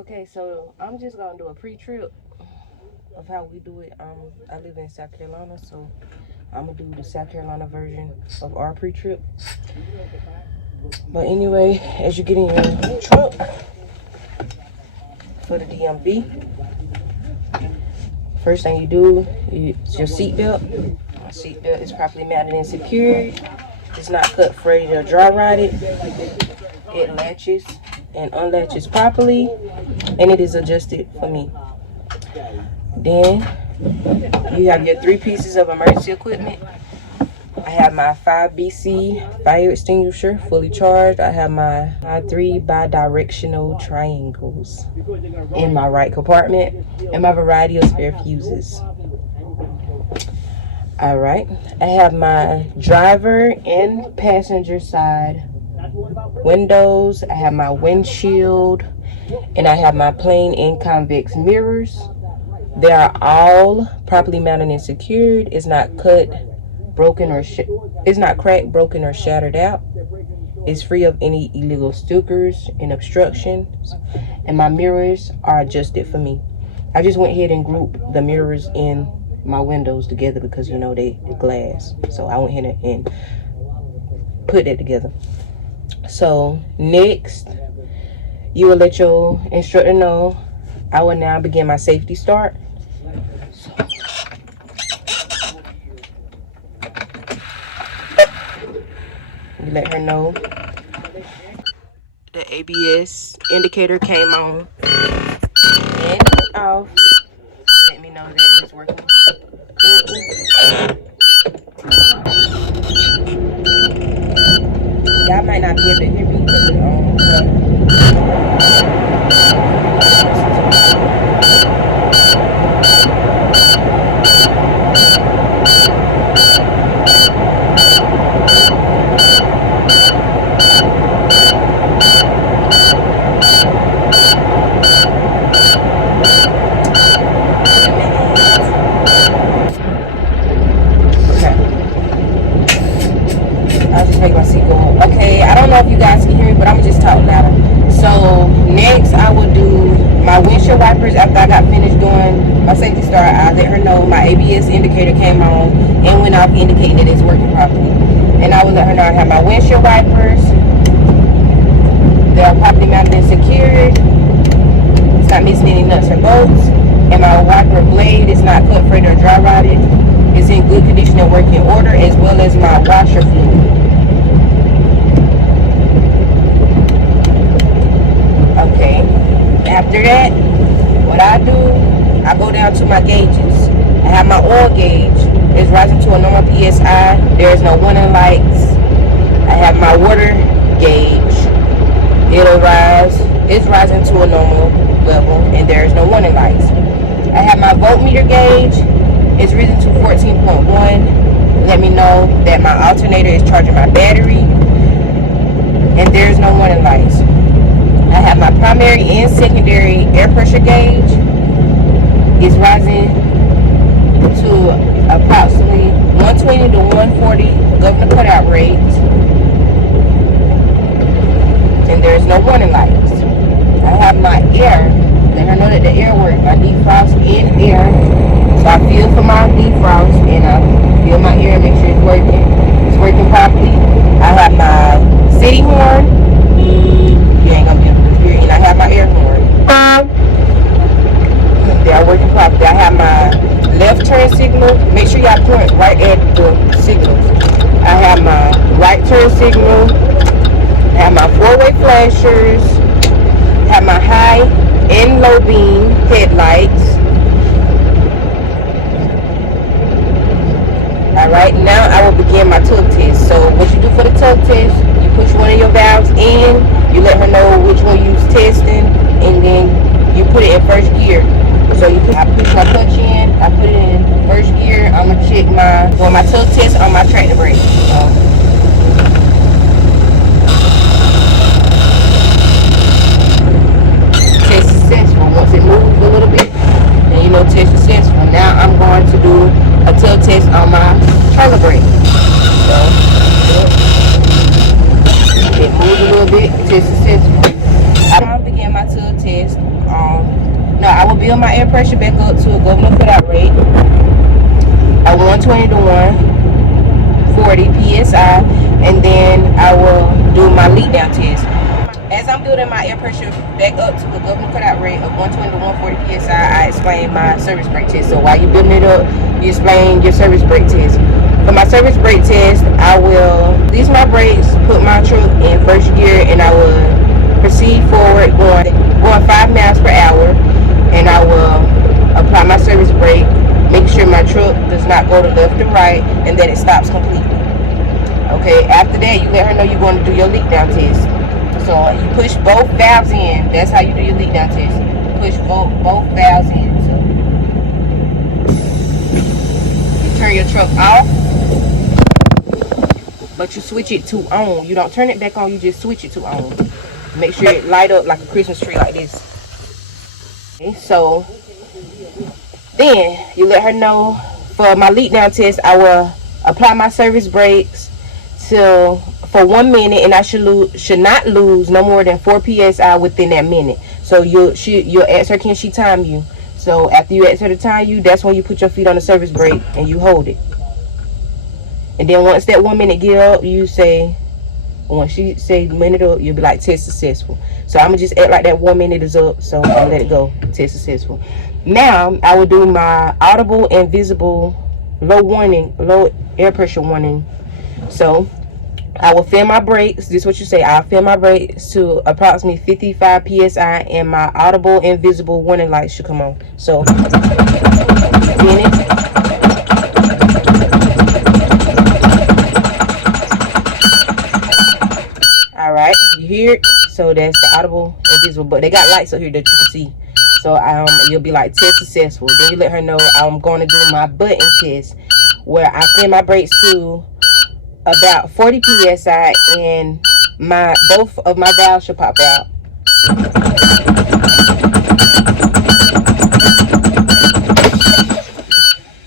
Okay, so I'm just gonna do a pre-trip of how we do it. I live in South Carolina, so I'm gonna do the South Carolina version of our pre-trip. But anyway, as you get in your trunk for the DMV, first thing you do is your seatbelt. My seatbelt is properly mounted and secured. It's not cut, frayed, or dry rotted. It latches and unlatches properly, and it is adjusted for me. Then you have your 3 pieces of emergency equipment. I have my 5BC fire extinguisher fully charged. I have my 3 bi-directional triangles in my right compartment and my variety of spare fuses. All right, I have my driver and passenger side windows. I have my windshield, and I have my plain and convex mirrors. They are all properly mounted and secured. It's not cut, broken, or it's not cracked, broken, or shattered out. It's free of any illegal stickers and obstructions, and my mirrors are adjusted for me. I just went ahead and grouped the mirrors in my windows together because you know they're glass, so I went ahead and put that together. So next, you will let your instructor know I will now begin my safety start. So, you let her know the ABS indicator came on and off. Let me know that it is working. Y'all might not be able to hear me because if you guys can hear me, but I'm gonna just talk louder. So next I will do my windshield wipers. After I got finished doing my safety start, I let her know my ABS indicator came on and went off, indicating that it's working properly. And I will let her know I have my windshield wipers. They are properly mounted and secured. It's not missing any nuts or bolts. And my wiper blade is not cut, frayed, or dry rotted. It's in good condition and working order, as well as my washer fluid. Okay, after that, what I do, I go down to my gauges. I have my oil gauge. It's rising to a normal PSI. There is no warning lights. I have my water gauge. It'll rise. It's rising to a normal level, and there is no warning lights. I have my voltmeter gauge. It's risen to 14.1. Let me know that my alternator is charging my battery, and there is no warning lights. I have my primary and secondary air pressure gauge. It's rising to approximately 120 to 140 governor cutout rates. And there's no warning lights. I have my air. Let her know that the air works. My defrost in air. So I feel for my defrost and I feel my air and make sure it's working. It's working properly. I have my city horn. You ain't gonna be able to hear it. And I have my air horn. They are working properly. I have my left turn signal. Make sure y'all point right at the signals. I have my right turn signal. I have my 4-way flashers. I have my high and low beam headlights. Alright, now I will begin my tug test. So what you do for the tug test, you push one of your valves in, you let her know which one you's testing, and then you put it in first gear. So I push my clutch in, I put it in first gear. I'm gonna check my tug test on my tractor brake. Test successful. Once it moves a little bit, then you know test successful. Now I'm going to do a tug test on my trailer brake. So it moves a little bit, test successful. I'll begin my tug test 120 to 140 psi, and then I will do my leak down test. As I'm building my air pressure back up to a governor cutout rate of 120 to 140 psi, I explain my service brake test. So while you're building it up, you explain your service brake test. For my service brake test, I will release my brakes, put my truck in first gear, and I will proceed forward going 5 miles per hour, and I will apply my service brake, make sure my truck does not go to left and right, and that it stops completely. Okay, after that, you let her know you're going to do your leak down test. So you push both valves in. That's how you do your leak down test. You push both valves in. So you turn your truck off, but you switch it to on. You don't turn it back on, you just switch it to on. Make sure it light up like a Christmas tree like this. Okay, so then you let her know for my leak down test, I will apply my service brakes for 1 minute, and I should not lose no more than 4 psi within that minute. So you'll ask her, can she time you? So after you ask her to time you, that's when you put your feet on the service brake and you hold it. And then once that 1 minute get up, you say, once she say minute up, you'll be like, test successful. So I'm gonna just act like that 1 minute is up, so I'm gonna let it go, test successful. Now I will do my audible and visible low air pressure warning. So I will fill my brakes. This is what you say. I'll fill my brakes to approximately 55 psi, and my audible and visible warning lights should come on. So, spin it. All right, you hear it? So that's the audible and visible, but they got lights up here that you can see. So you'll be like, test successful. Then you let her know I'm going to do my button test, where I fill my brakes to about 40 psi, and both of my valves should pop out.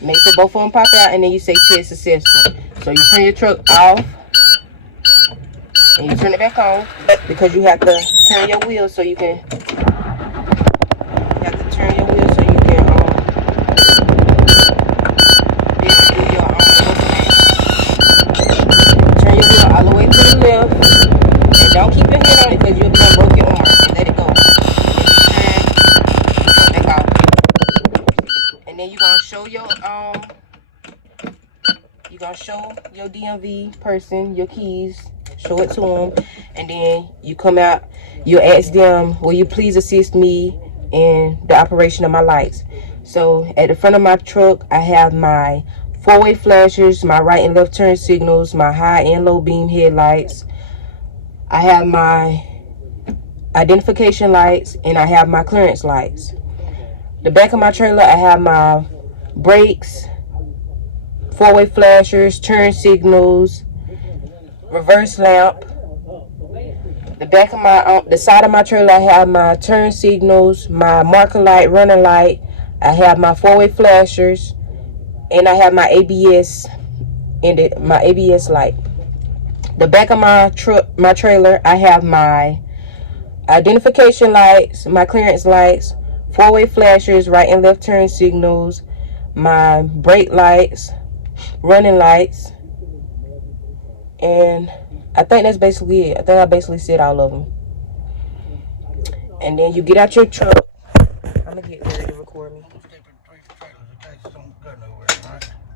Make sure both of them pop out, and then you say test successful. So you turn your truck off and you turn it back on, because you have to turn your wheels so you can all the way to the left, and don't keep your hand on it, because you'll be on broken arm, and let it go. And then you turn back off, and then you're gonna show your DMV person your keys, show it to them, and then you come out, you ask them, will you please assist me in the operation of my lights? So at the front of my truck, I have my four-way flashers, my right and left turn signals, my high and low beam headlights. I have my identification lights, and I have my clearance lights. The back of my trailer, I have my brakes, four-way flashers, turn signals, reverse lamp. The back of the side of my trailer, I have my turn signals, my marker light, runner light. I have my four-way flashers, and I have my ABS my ABS light. The back of my trailer, I have my identification lights, my clearance lights, four-way flashers, right and left turn signals, my brake lights, running lights, and I think that's basically it. I think I basically said all of them. And then you get out your truck. I'm gonna get Larry to record me.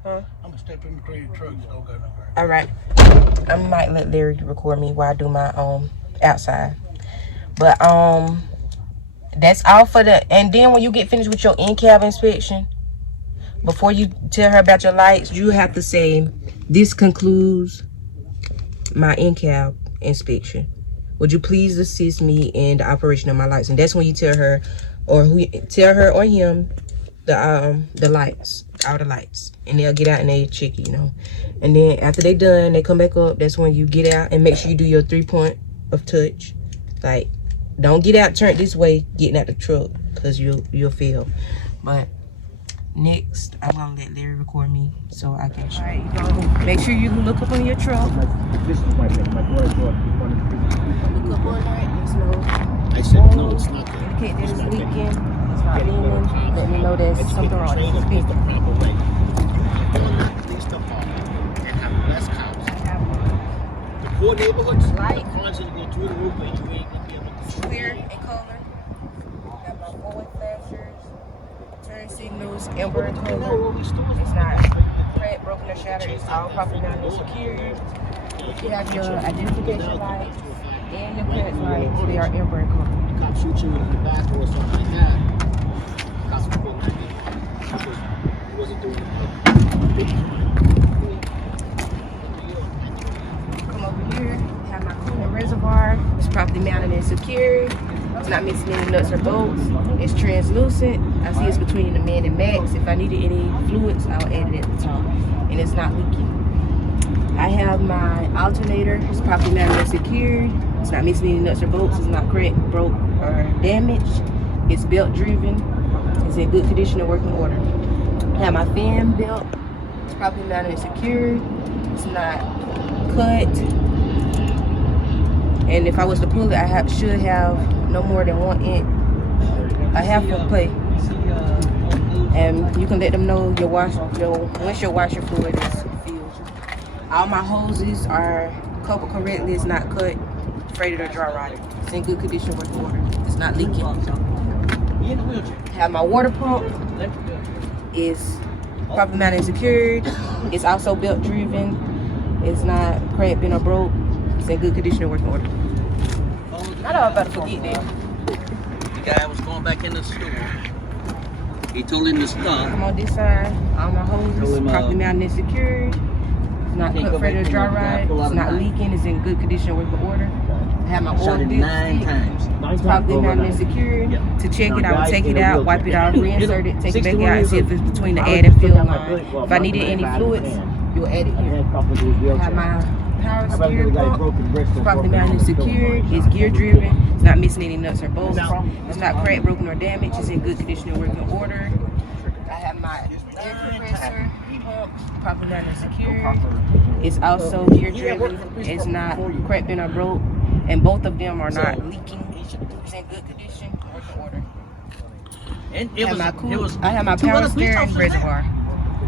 Huh? I'm gonna step in between your trucks, don't go nowhere. All right. I might let Larry record me while I do my outside. But that's all for and then when you get finished with your in-cab inspection, before you tell her about your lights, you have to say, this concludes my in-cab inspection. Would you please assist me in the operation of my lights? And that's when you tell her or him the lights, all the lights, and they'll get out and they check it, and then after they done, they come back up. That's when you get out and make sure you do your 3-point of touch. Like, don't get out turned this way getting out the truck, because you'll fail. But next, I'm gonna let Larry record me so I can show. All right, you go. Make sure you look up on your truck. This is my thing. My daughter's look up on that. So I said no, it's not. Okay, there's leaking. It's not leaning. Let me know there's something wrong. The proper way. poor neighborhoods, Light. the car's gonna go through the roof, but you ain't gonna be able to see. Clear in color. Got my forward flashers, turn signals, amber in color. It's not cracked, broken, or shattered. It's all properly done and secured. You have your identification lights and your clearance lights. They are amber in color. The cop shoots you in the back or something like that. The cops will pull 90 because he wasn't doing it. Come over here, have my coolant reservoir. It's properly mounted and secured. It's not missing any nuts or bolts. It's translucent. I see it's between the min and max. If I needed any fluids, I'll add it at the top. And it's not leaking. I have my alternator. It's properly mounted and secured. It's not missing any nuts or bolts. It's not cracked, broke, or damaged. It's belt driven. It's in good condition and working order. I have my fan belt. It's properly mounted and secured. It's not cut. And if I was to pull it, I should have no more than 1 inch, a half of play. And you can let them know your windshield washer fluid is filled. All my hoses are coupled correctly. It's not cut, freighted, or dry rotted. It's in good condition, working order. It's not leaking. Have my water pump. Is properly mounted and secured. It's also belt driven. It's not cracked, bent, or broke. It's in good condition and working order. I know I'm about to forget that. The guy was going back in the store. He told him to stop. Come on this side. All my hoses properly mounted and secured. It's not cut, freighted, or dry ride. It's not leaking. It's in good condition and working order. I have my oil dip 9 times. It's properly mounted and secured. To check it, I will take it out, wipe it off, reinsert it, take it back out, and see if it's between the add and fill line. If I needed any fluids, you'll add it here. I have my power steering pump. It's properly mounted and secured. It's gear driven. It's not missing any nuts or bolts. It's not cracked, broken, or damaged. It's in good condition and working order. I have my air compressor pump, properly mounted and secured. It's also gear driven. It's not cracked, bent, or broke. And both of them are not leaking. It's in good condition, working order. I have my power steering reservoir.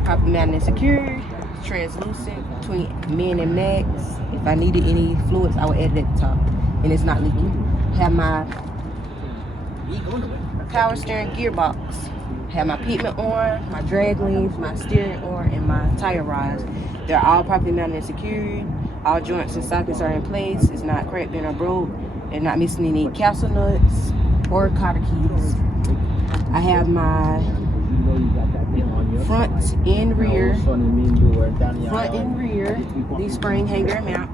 Properly mounted and secured. Translucent between min and max. If I needed any fluids, I would add it at the top. And it's not leaking. I have my power steering gearbox. I have my pitman on, my drag links, my steering on, and my tire rods. They're all properly mounted and secured. All joints and sockets are in place. It's not cracked, bent, or broke. They're not missing any capsule nuts or cotter keys. I have my front and rear, the spring hanger mount.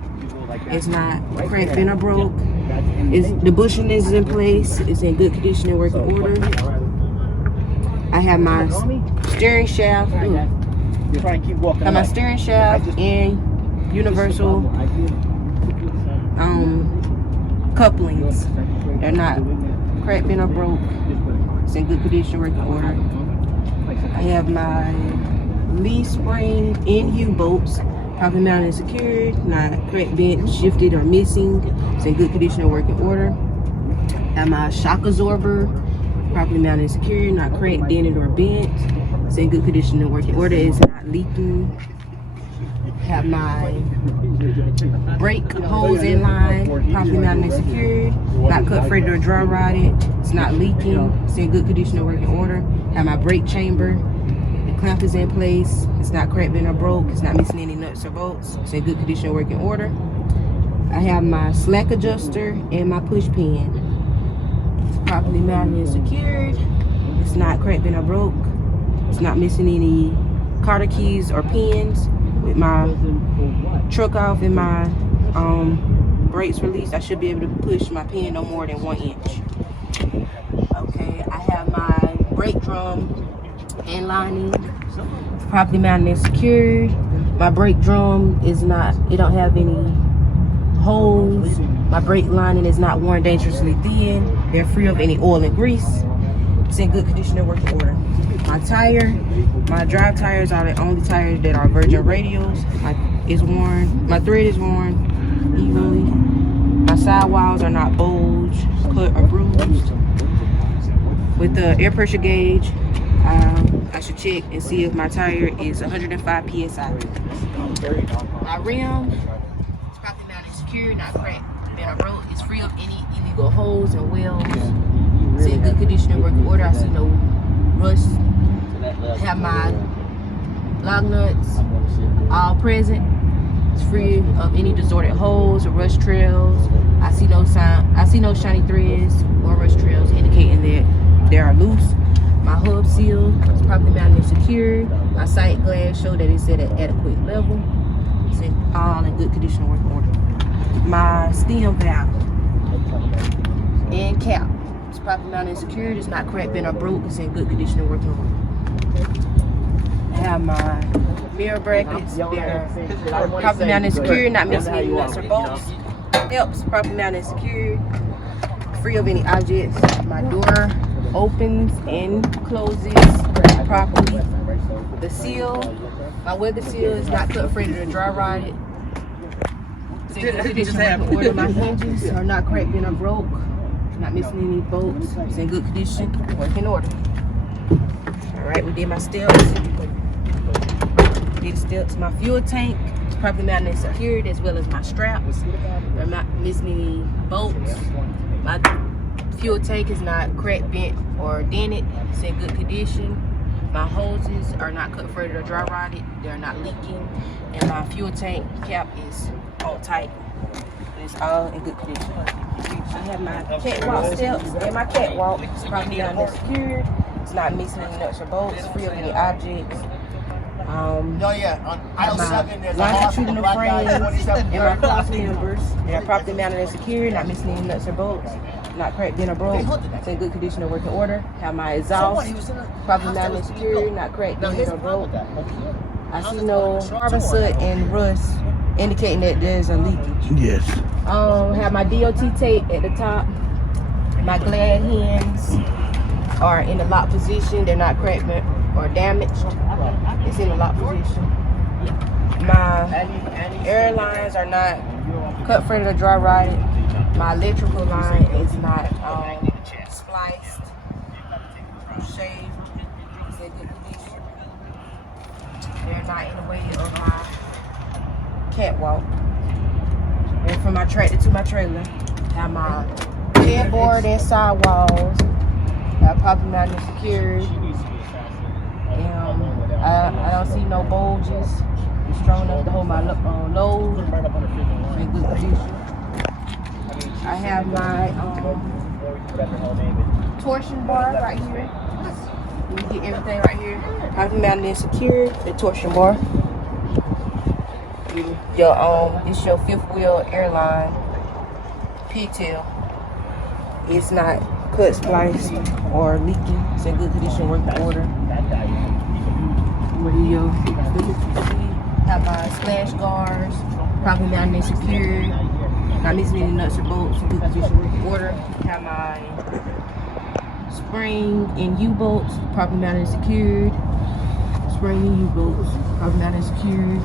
It's not cracked, bent, or broke. The bushing is in place. It's in good condition and working order. I have my steering shaft. I have my steering shaft and universal couplings. They're not cracked, bent, or broke. It's in good condition, working order. I have my leaf spring and U-bolts, properly mounted and secured, not cracked, bent, shifted, or missing. It's in good condition and working order. I have my shock absorber, properly mounted and secured, not cracked, dented, or bent. It's in good condition and working order. It's not leaking. Have my brake hose in line, properly mounted and secured, not cut, freighted, or dry rotted. It's not leaking. It's in good condition and working order. Have my brake chamber. The clamp is in place. It's not cracked, bent, or broke. It's not missing any nuts or bolts. It's in good condition and working order. I have my slack adjuster and my push pin. It's properly mounted and secured. It's not cracked, bent, or broke. It's not missing any cotter keys or pins. With my truck off and my brakes released, I should be able to push my pin no more than 1 inch. Okay, I have my brake drum and lining properly mounted and secured. My brake drum is not, it don't have any holes. My brake lining is not worn dangerously thin. They're free of any oil and grease. It's in good condition and working order. My drive tires are the only tires that are virgin radials. My thread is worn evenly. My sidewalls are not bulged, cut, or bruised. With the air pressure gauge, I should check and see if my tire is 105 PSI. My rim is properly mounted and secure, not cracked, been or broke. It's free of any illegal holes and wells. It's in good condition and working order. I see no rust. Have my lug nuts all present. It's free of any distorted holes or rust trails. I see no shiny threads or rust trails indicating that they are loose. My hub seal is properly mounted and secured. My sight glass show that it's at an adequate level. It's all in good condition and working order. My stem valve and cap is properly mounted and secured. It's not cracked, bent, or broke. It's in good condition and working order. I have my mirror brackets. They're properly mounted and secured, not missing any nuts or bolts. Helps properly mounted and secured, free of any objects. My door opens and closes properly. The seal, my weather seal is not cut, fretted, or dry rotted. It's in good condition and working order. My hinges are not cracked, bent, or broke. Not missing any bolts. It's in good condition, working order. All right, we did my steps. Did the steps. My fuel tank is properly mounted and secured, as well as my straps. I'm not missing any bolts. My fuel tank is not cracked, bent, or dented. It's in good condition. My hoses are not cut, fretted, or dry rotted. They're not leaking. And my fuel tank cap is all tight. It's all in good condition. I have my catwalk steps and my catwalk. It's properly mounted and secured. It's not missing any nuts or bolts, free of any objects. My longitudinal frames and my cross members, they are properly mounted and secured, not missing any nuts or bolts, not cracked, bent, or broke. It's in good condition and working order. Have my exhaust properly mounted and secured, not cracked, bent, or broke. I see no carbon soot and rust indicating that there's a leakage. Yes. Have my DOT tape at the top. My glad hands are in the lock position. They're not cracked or damaged. It's in the lock position. My airlines are not cut, fretted, or dry rotted. My electrical line is not spliced, shaved. It's in good condition. They're not in the way of my catwalk. And from my tractor to my trailer, I have my headboard and sidewalls. I properly mounted and secured. I don't see no bulges. It's strong enough to hold my load in good condition. I have my torsion bar right here. You get everything right here. Properly mounted and secured. The torsion bar. It's your fifth wheel airline pigtail. It's not cut, spliced, or leaking. It's in good condition, working order. Have my splash guards, properly mounted and secured. Not missing any nuts or bolts, in good condition, working order. Have my spring and U-bolts, properly mounted and secured. Spring and U-bolts, properly mounted and secured.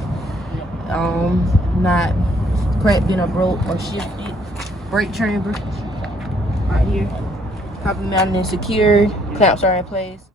Not cracked, bent, or broke, or shifted. Brake chamber right here, properly mounted and secured. Clamps are in place.